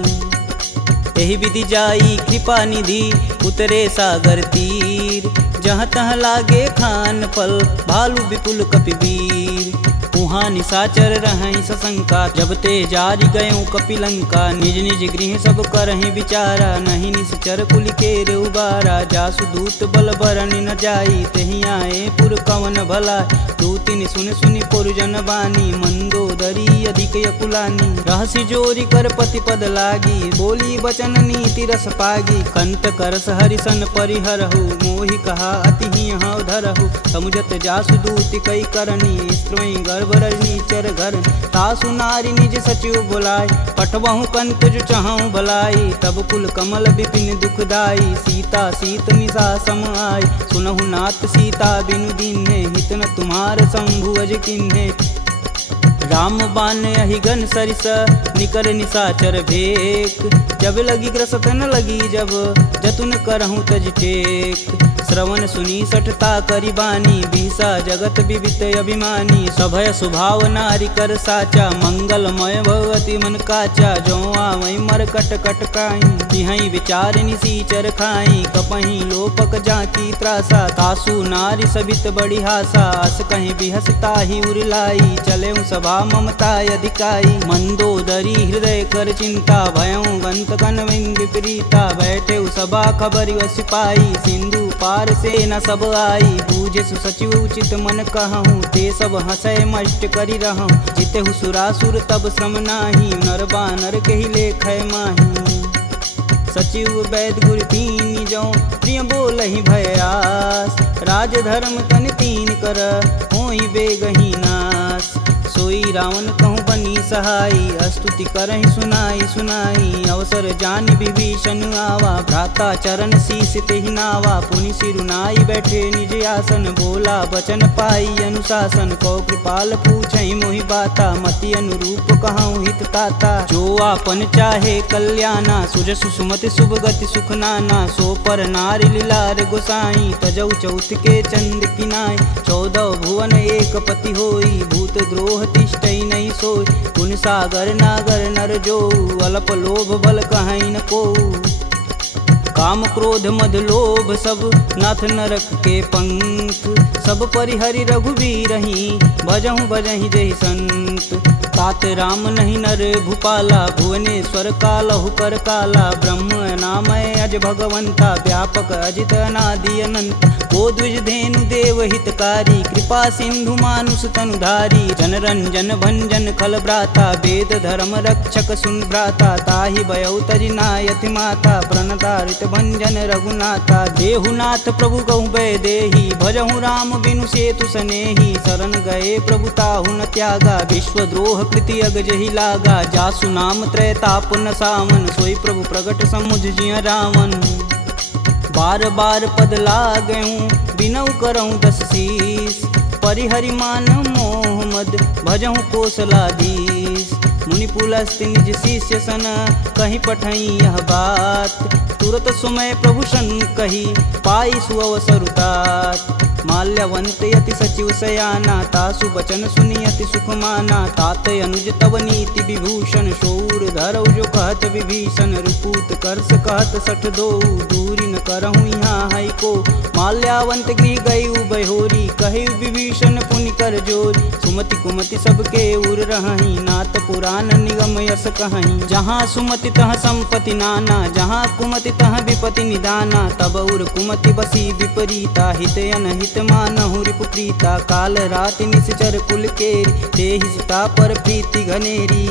एहि विधि जाई कृपा निधि उतरे सागर तीर। जहाँ तहाँ लागे खान पल भालू विपुल कपिवीर। उहाँ निशाचर रहें सशंका जब ते जारी गयों कपिलंका। निज निज गृह सब करहीं विचारा नहीं निश्चर कुल के उबारा। जासु दूत बल बरन न जाई तेहि आए पुर कवन भला। दूतिन सुन सुनि पुरजन बानी मंदोदरी अधिक यकुलानी। रहसि जोरी कर पति पद लागी बोली बचन नीति रस पागी। कंत करस हरिसन परिहरहु मोहि कहा अति ही हव धरहु। समुझत जासु दूति कई करनी स्त्रोई गर्भ रजनी चर घर। तासु नारी निज सचिव बुलाय पठवहु कंत जो चहु भलाई। तब कुल कमल विपिन दुखदाई सीता सीत निशा सम आय। सुनहु नाथ सीता बिनु दीन्हे हित न तुम्हार शंभु अज किन्हे। राम बान अहिगन सरिस निकर निशाचर भेक। जब लगी ग्रसत न लगी जब जतुन करहूँ तज टेक। श्रवण सुनी सठता करी बानी बीसा जगत विवित अभिमानी। सभय सुभाव नारी कर साचा मंगलमय भगवती मन काचा। जो आवै मर कट कट काई तिहई विचार निसीचर खाई। कपही लोपक जाकी त्रासा तासु नारी सबित बड़ी हासा। अस कहीं बिहसता ही उरलाई चले सभा ममता अधिकाई। मंदोदरी हृदय कर चिंता भयं गंत कन विपरीता। बैठे सभा खबर सिपाही सिंधु पार से न सब आई। बूझे सुसचिव उचित मन कहूँ ते सब हंसय मष्ट करी रहूँ। जितेहु सुरासुर तब श्रम नाही नर बानर केहि लेखय माही। सचिव वैद गुर तीन जौ प्रिय बोलहि भयास। राज धर्म तन तीन कर होई बेगहि नास। सोई रावण कहूँ बनी सहाई स्तुति करहि सुनाई सुनाई। अवसर जानि विभीषण आवा भ्राता चरण शीस तेहि नावा। पुनि सिरुनाई बैठे निज आसन बोला बचन पाई अनुशासन। कौ कृपाल पूछहि मोहि बाता मति अनुरूप कहूँ हित ताता। जो आपन चाहे कल्याणा सुजसु सुमति शुभ गति सुख नाना। सो पर नारी लीलार गोसाई तजौ चौथ के चंद किनाई। 14 भुवन एक पति होई भूत द्रोह तिष्ठई नहीं सोई। गुण सागर नागर नर जो अल्प लोभ बल कहीं न को। काम क्रोध मद लोभ सब नाथ नरक के पंख। सब परिहरि रघुवीरहि भजहु भजहि जहि संत। तात राम नहीं नर भूपाला भुवनेश्वर कालहु कर काला। ब्रह्म नामय अज भगवंता व्यापक अजित अनादि अनंत। को द्विज धेनु देव हितकारी कृपा सिंधु मानुष तनुधारी। जन रंजन भंजन खल भ्राता वेद धर्म रक्षक सुन भ्राता। ताहि भयउ तजि नायति माता प्रणतारित भंजन रघुनाथा। देहुनाथ प्रभु कहु भय देहि भजहु राम बिनु सेतु सनेहि। शरण गए प्रभु ताहु न त्यागा विश्वद्रोह कृति अग जहि लागा। जासु नाम त्रैताप न सावन सोई प्रभु प्रगट समुझ जिय रावण। बार बार पद लागऊं बिनऊ करऊं 10 शीस। परिहरि मान मोह मद भजहु कौशलाधीश। मुनि पुलस्त्य निज शिष्य सन कहीं पठई यह बात। तुरत सुमय प्रभु सन कही पाई सुअवसर तात। माल्यवंत यति सचिव सयाना तासु बचन सुनि अति सुख माना। तात अनुज तव नीति विभूषण शौर धरऊ जो कहत विभीषण। रुपूत करस कहत सठ दो दूरी न करहूँ यहाँ है को। माल्यावंत गृह गई बहोरी कहे विभीषण पुनि कर जोर। सुमति कुमति सबके उर रही नाथ पुराण निगम यस कहीं। जहाँ सुमति तह संपत्ति नाना जहाँ कुमति तह विपति निदाना। तब उर कुमति बसी विपरीता हित अनहित मानहु रिपु प्रीता। काल राति निश्चर कुल केरी तेहि सीता पर प्रीति घनेरी।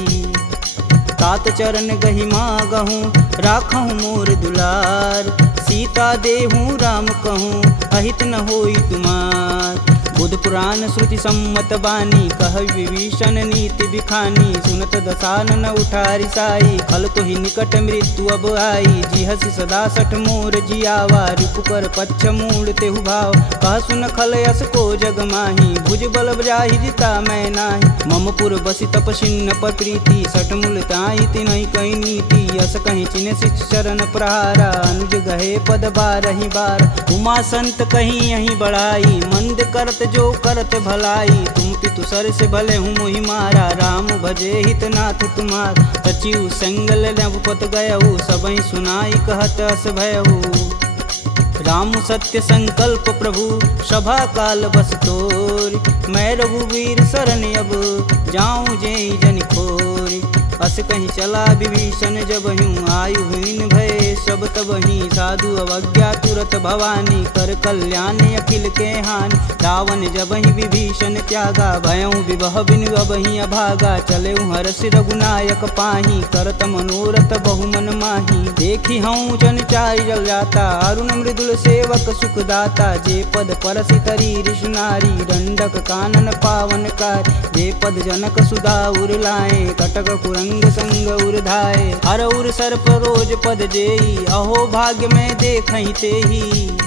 तात चरण गहि मागहूँ राखहूँ मोर दुलार। सीता देहूँ राम कहूँ अहित न होई तुमार। बुध पुराण श्रुति सम्मत बानी, कह विभीषण नीति बिखानी। सुनत दसानन उठारी साई, खल तो ही निकट मृत्यु अब आई। जी हसी सदा सठ मोर जियावा, रिपु कर पच्छ मूड तेहु भाव। कह सुन खल यस को जग माही, भुज बल जाहि जिता मैं नाही। मम पुर बसी तपसिन्न पर प्रीति, सठ मूल ताहि तिनहि कही नीति। यस कहीं चिन्ह शिष्य चरण प्रहारा, अनुज गहे पद बारहि बार। उमा संत कहीं यहीं बढ़ाई, मंद करत जो करत भलाई। तुम पितु सर से भले हूँ मोहि मारा, राम भजे हितनाथ तुम्हार। सचिव संगल नवपत गयहु, सबहि सुनाई कहत अस भयहु। राम सत्य संकल्प प्रभु, सभा काल बस तोरि। मैं रघुवीर शरण अब, जाऊं जेहि जन खोरि। अस कहीं चला विभीषण जब हूँ, आयु हीन भय सब तबहि। साधु अवज्ञा तुरत भवानी, कर कल्याण अखिल के हानि। रावण जब ही विभीषण त्यागा, भयउ विभह बिनु अबहि अभागा। चले हर्ष रघुनायक पाही, करत मनोरथ बहुमन माही। देखी हूँ जन चारि जल जाता, अरुण मृदुल सेवक सुखदाता। जे पद परसि तरी ऋषुनारी, दंडक कानन पावन कार। जे पद जनक सुधा उर लाए, कटक कुरंग संग उर्धाए। हर उर सर्प रोज पद जेई, अहो भाग्य में देखहि तेहि।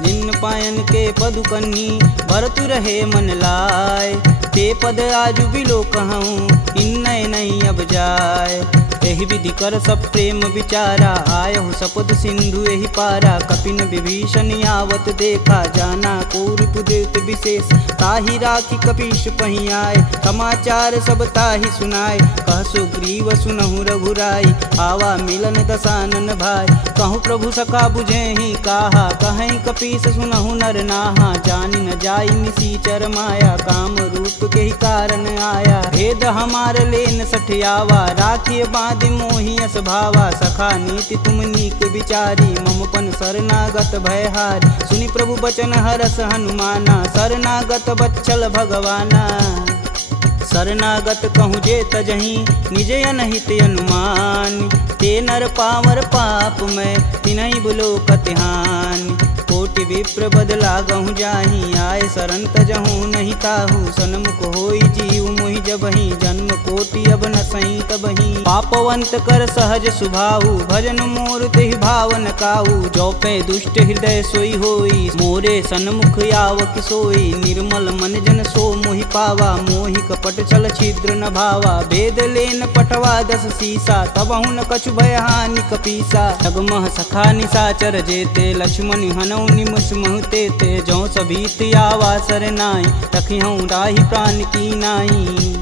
जिन पायन के पदु कन्ही, भरतु रहे मन लाय। ते पद आजु बिलो कहूँ, इन्नय नहीं अब जाय। एहि विधि कर सब प्रेम विचारा, आयहु सपद सिंधु एहि पारा। कपिन विभीषण आवत देखा, जाना को रिपुदेत विशेष। ताहि राखी कपीश पहि आए, समाचार सब ताहि सुनाए। कह सुग्रीव सुनहु रघुराई, आवा मिलन दसानन भाई। कहूँ प्रभु सखा बुझेहि काहा, कहीं कपीस सुनहु नर नाहा। जानि न जाई निसीचर माया, काम रूप के ही कारण आया। भेद हमार लेन सठियावा, राखिय बांधि मोहि अस भावा। सखा नीति तुम नीक विचारी, मम पन शरणागत भयहारी। सुनि प्रभु बचन हरस हनुमाना, शरणागत बच्चल भगवाना। शरणागत कहूँ जे तजहि, निज अनहित अनुमान। ते नर पावर पाप में, तिनहि बुलोकत हानि। कोटि विप्र बदला गहूँ जाहि, आए शरण तजहूँ नहीं ताहू। सन्मुख होई जीव मोहि जबहि, जन्म कोटि अब न सही तबहि। पापवंत कर सहज सुभाऊ, भजन मोर तेहि भावन काऊ। जो पे दुष्ट हृदय सोई होई, मोरे सन्मुख आव किसोई। निर्मल मन जन सो मोहि पावा, मोहि कपट छल छिद्र न भावा। भेद लेन पटवा दस सीसा, तबहु न कछु भय हानि कपीसा। जगमह सखा निसाचर जेते, लक्ष्मण हनौ निमस महते ते। जौ सभीत आवा सरनाई, रखिहूँ राहि प्राण की नाई।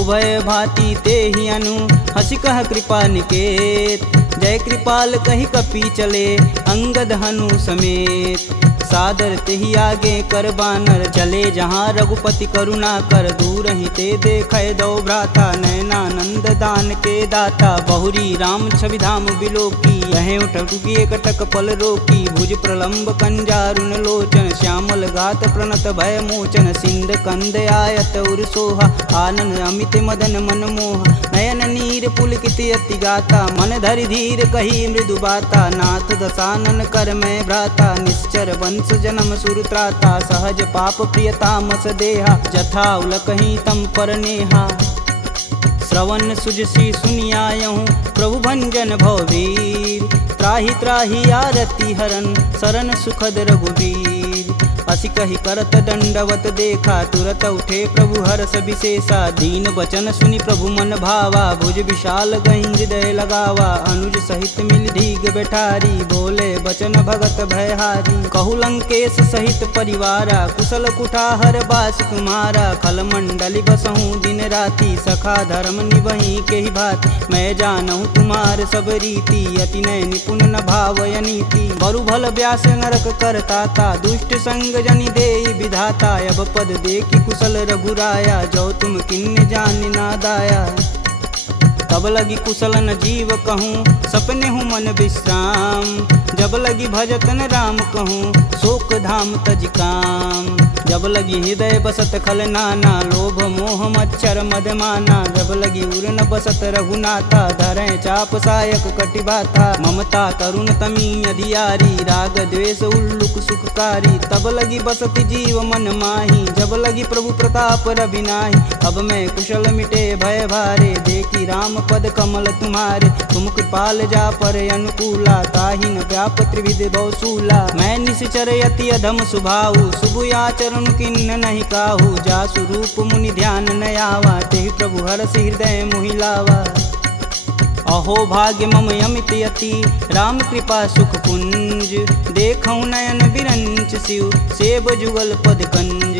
उभय भांति ते ही अनु, हसी कह कृपा निकेत। जय कृपाल कही कपी चले, अंगद हनु समेत। सादर तेहि आगे कर बानर, चले जहाँ रघुपति करुणा कर। दूर ही ते देखै दो भ्राता, नयनानंद दान के दाता। बहुरी राम छवि धाम बिलोकी, यहें उठुकी एकटक पल रोकी। भुज प्रलंब कंजारुन लोचन, श्यामल गात प्रणत भय मोचन। सिंध कंद आयत उर सोहा, आनन अमित मदन मन मोह। नयन नीर पुलकित अति गाता, मन धरि धीर कही मृदु बाता। नाथ दसानन कर मैं भ्राता, निश्चर वंश जन्म सुरत्राता। सहज पाप प्रियतामस देहा, जथा उलकहि तम पर नेहा। श्रवण सुजसी सुनियायहूँ, प्रभु भंजन भववीर। त्राहि त्राहि आरती हरन, शरण सुखद रघुवीर। असी कही करत दंडवत देखा, तुरत उठे प्रभु हर्ष विशेषा। दीन वचन सुनि प्रभु मन भावा, भुज विशाल गहि हृदय लगावा। अनुज सहित मिल धीग बैठारी, बोले बचन भगत भयहारी। कहु लंकेश सहित परिवारा, कुशल कुठाहर बास तुम्हारा। खल मंडली बसहूँ दिन राति, सखा धर्म निबहि के ही भात। मैं जानहूँ तुम्हार सब रीति, अति नय निपुण न भावय नीति। बरु भल व्यास नरक करताता, दुष्ट संग जनि देई विधाता। अब पद देखी कुशल रघुराया, जो तुम किन्ने जान ना दाया। तब लगी कुशल न जीव कहूँ, सपने हूँ मन विश्राम। जब लगी भजतन राम कहूँ, शोक धाम तज काम। जब लगी हृदय बसत खल नाना, लोभ मोह मच्छर मदमाना। जब लगी उर न बसत रघुनाथा, धरे चाप सायक कटिबाथा। ममता करुण तमी अधियारी, राग द्वेष उल्लुक सुखकारी। तब लगी बसत जीव मन माही, जब लगी प्रभु प्रताप रविनाही। अब मैं कुशल मिटे भय भारे, देखी राम पद कमल तुम्हारे। तुम कृपाल जा पर अनुकूला, ताहि न व्याप त्रिविध बहुसूला। मैं निश्चर यति अधम सुभाऊ, शुभ आचरण किन्न नहीं काहू। जासु रूप मुनि ध्यान न आवा, तेहि प्रभु हरषि हृदय मोहि लावा। अहो भाग्य मम यमित यति, राम कृपा सुख कुंज। देखऊँ नयन बिरंच शिव, सेब जुगल पद कंज।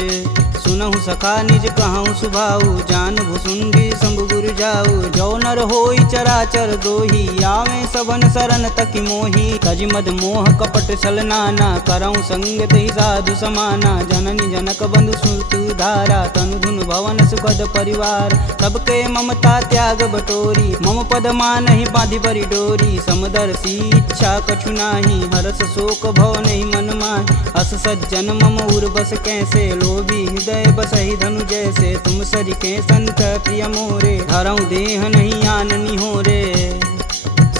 सुनहु सखा निज कहूँ सुभाऊ, जान भुसुंडी शंभु गुरु जाऊ। जो नर होई चराचर द्रोही, आवे सबन शरण तकी मोही। तज मद मोह कपट छल नाना, करऊँ संग तेहि साधु समाना। जननी जनक बंधु सुत धारा, तनु धुन भवन सुखद परिवार। सबके ममता त्याग बटोरी, मम पद मानहि बांधि बरी डोरी। समदर्शी इच्छा कछु नाही, हरस शोक भव नहीं मन माहि। अस सज्जन मम उर बस कैसे, लोभी हृदय बसहि धनु जैसे। तुम सरिके संत प्रिय मोरे, धरऊँ देह नहीं आननी हो रे।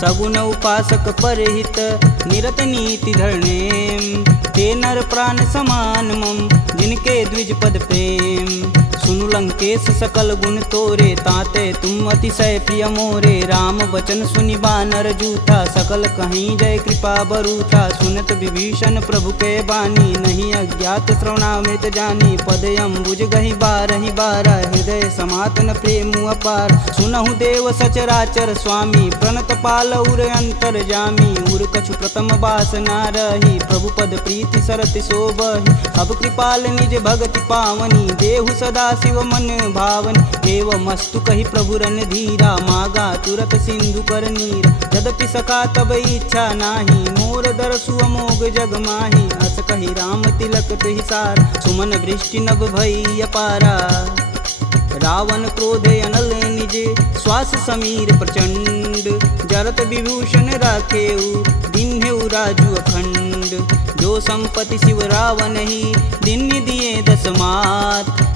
सगुन उपासक परहित, निरत नीति धरणेम। ते नर प्राण समान मम, जिनके द्विज पद प्रेम। सुनु लंकेश सकल गुण तोरे, ताते तुम अतिशय प्रिय मोरे। राम बचन सुनि बानर जूथा, सकल कहीं जय कृपा बरूथा। सुनत विभीषण प्रभु के बानी, नहीं अज्ञात श्रवणामृत जानी। पद अम्बुज गहि बारहि बारा, हृदय समातन प्रेम अपार। सुनहु देव सचराचर स्वामी, प्रणत पाल उर अंतर जामी। उर कछु प्रथम बास ना रही, प्रभु पद प्रीति सरति शोभहि। अब कृपाल निज भगति पावनी, देहु सदा शिव मन भावनी। एवमस्तु कहि प्रभु रन धीरा, मागा तुरत सिंधु कर नीर। यद्यपि सखा तब इच्छा नाही, मोर दरसु अमोघ जग माही। अस कहि राम तिलक तुहि सार, सुमन वृष्टि नभ भई अपारा। रावण क्रोधे अनल निज, श्वास समीर प्रचंड। जरत विभूषण राखेऊ, दिन्हेऊ राजु अखंड। जो संपत्ति शिव रावण ही, दिन दिए 10 मात।